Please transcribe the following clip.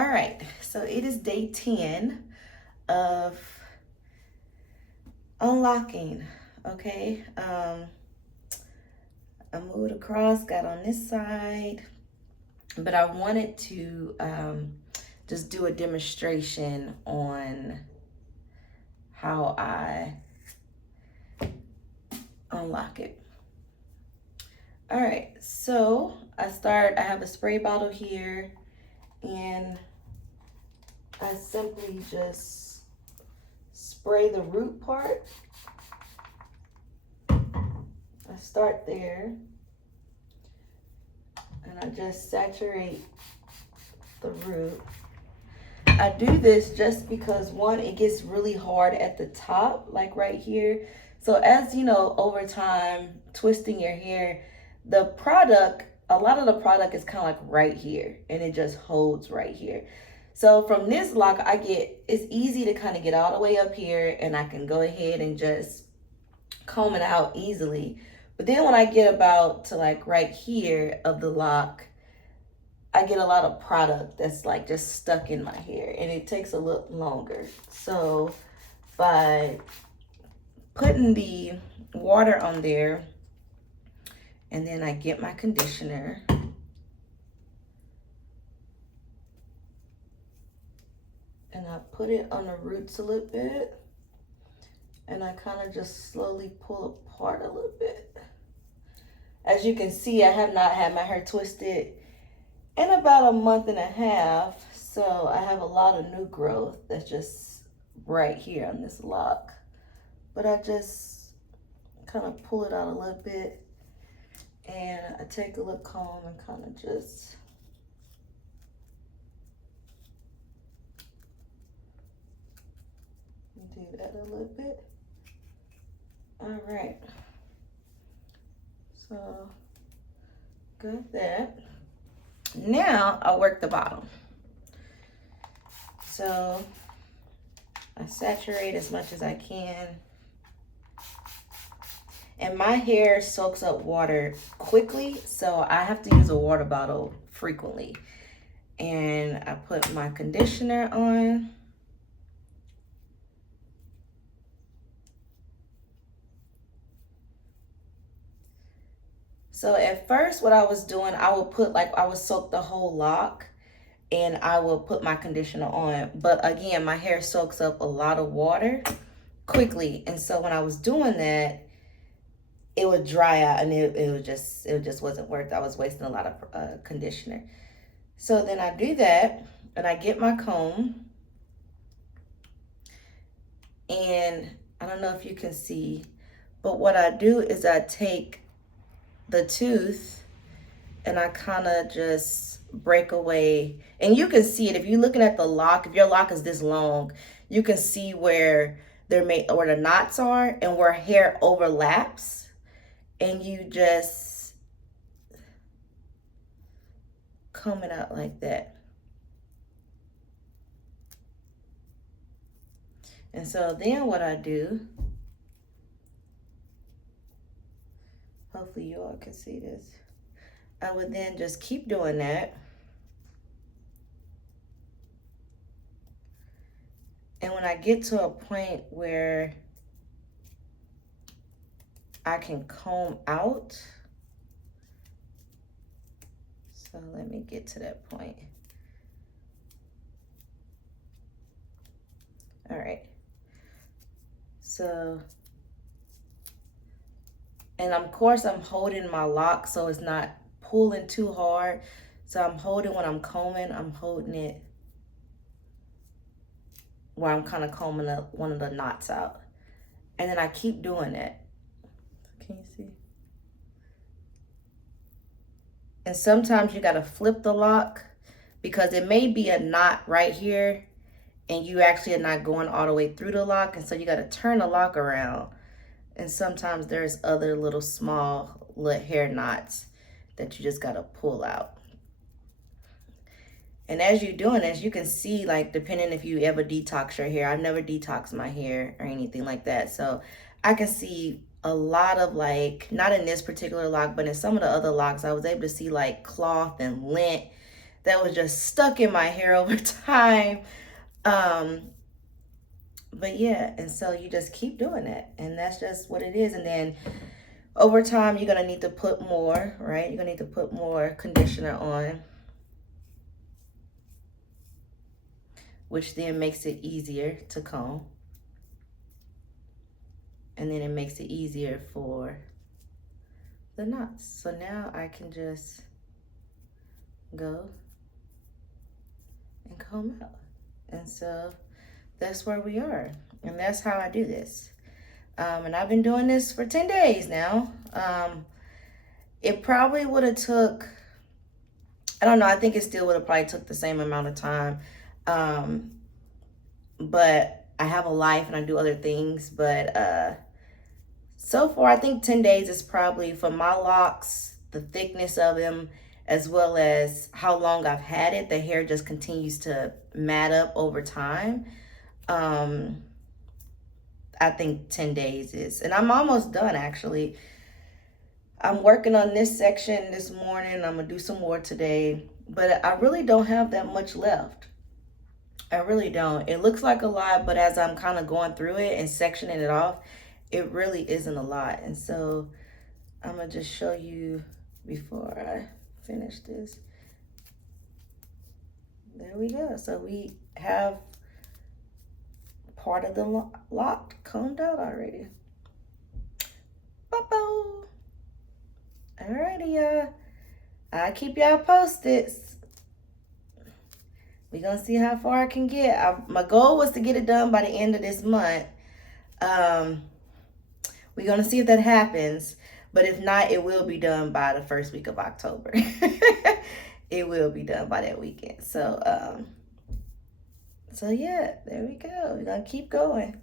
All right, so it is day 10 of unlocking. Okay, I moved across, got on this side, but I wanted to just do a demonstration on how I unlock it. All right, so I have a spray bottle here, and I simply just spray the root part. I start there, and I just saturate the root. I do this just because, one, it gets really hard at the top, like right here. So as you know, over time, twisting your hair, a lot of the product is kind of like right here, and it just holds right here. So from this lock, it's easy to kind of get all the way up here, and I can go ahead and just comb it out easily. But then when I get about to like right here of the lock, I get a lot of product that's like just stuck in my hair, and it takes a little longer. So by putting the water on there, and then I get my conditioner, and I put it on the roots a little bit, and I kind of just slowly pull apart a little bit. As you can see, I have not had my hair twisted in about a month and a half, so I have a lot of new growth that's just right here on this lock. But I just kind of pull it out a little bit, and I take a little comb and kind of just do that a little bit. All right, so got that. Now I work the bottom. So I saturate as much as I can. And my hair soaks up water quickly, so I have to use a water bottle frequently. And I put my conditioner on. So at first what I was doing, I would soak the whole lock, and I will put my conditioner on. But again, my hair soaks up a lot of water quickly. And so when I was doing that, it would dry out, and it just wasn't worth it. I was wasting a lot of conditioner. So then I do that, and I get my comb, and I don't know if you can see, but what I do is I take the tooth and I kind of just break away, and you can see it if you're looking at the lock. If your lock is this long, you can see where the knots are and where hair overlaps, and you just comb it out like that. And so then what I do, hopefully you all can see this, I would then just keep doing that. And when I get to a point where I can comb out, so let me get to that point. All right. So, and of course I'm holding my lock so it's not pulling too hard. So I'm holding, when I'm combing, I'm holding it where I'm kind of combing one of the knots out. And then I keep doing that. Can you see? And sometimes you gotta flip the lock, because it may be a knot right here and you actually are not going all the way through the lock. And so you gotta turn the lock around. And sometimes there's other little small little hair knots that you just gotta pull out. And as you're doing this, you can see, like, depending if you ever detox your hair, I never detox my hair or anything like that. So I can see a lot of, like, not in this particular lock, but in some of the other locks, I was able to see like cloth and lint that was just stuck in my hair over time. But yeah, and so you just keep doing it, and that's just what it is. And then over time, you're gonna need to put more, right? You're gonna need to put more conditioner on, which then makes it easier to comb. And then it makes it easier for the knots. So now I can just go and comb out. And so that's where we are. And that's how I do this. And I've been doing this for 10 days now. It probably would have took, I don't know, I think it still would have probably took the same amount of time. But I have a life and I do other things. But so far, I think 10 days is probably, for my locks, the thickness of them, as well as how long I've had it, the hair just continues to mat up over time. I think 10 days is, and I'm almost done actually. I'm working on this section this morning. I'm gonna do some more today, but I really don't have that much left. I really don't. It looks like a lot, but as I'm kind of going through it and sectioning it off, it really isn't a lot. And so I'm gonna just show you before I finish this. There we go. So we have part of the lock combed out already. Bye-bye. Alrighty, y'all. I'll keep y'all posted. We're gonna see how far I can get. My goal was to get it done by the end of this month. We're gonna see if that happens. But if not, it will be done by the first week of October. It will be done by that weekend. So yeah, there we go. We're gonna keep going.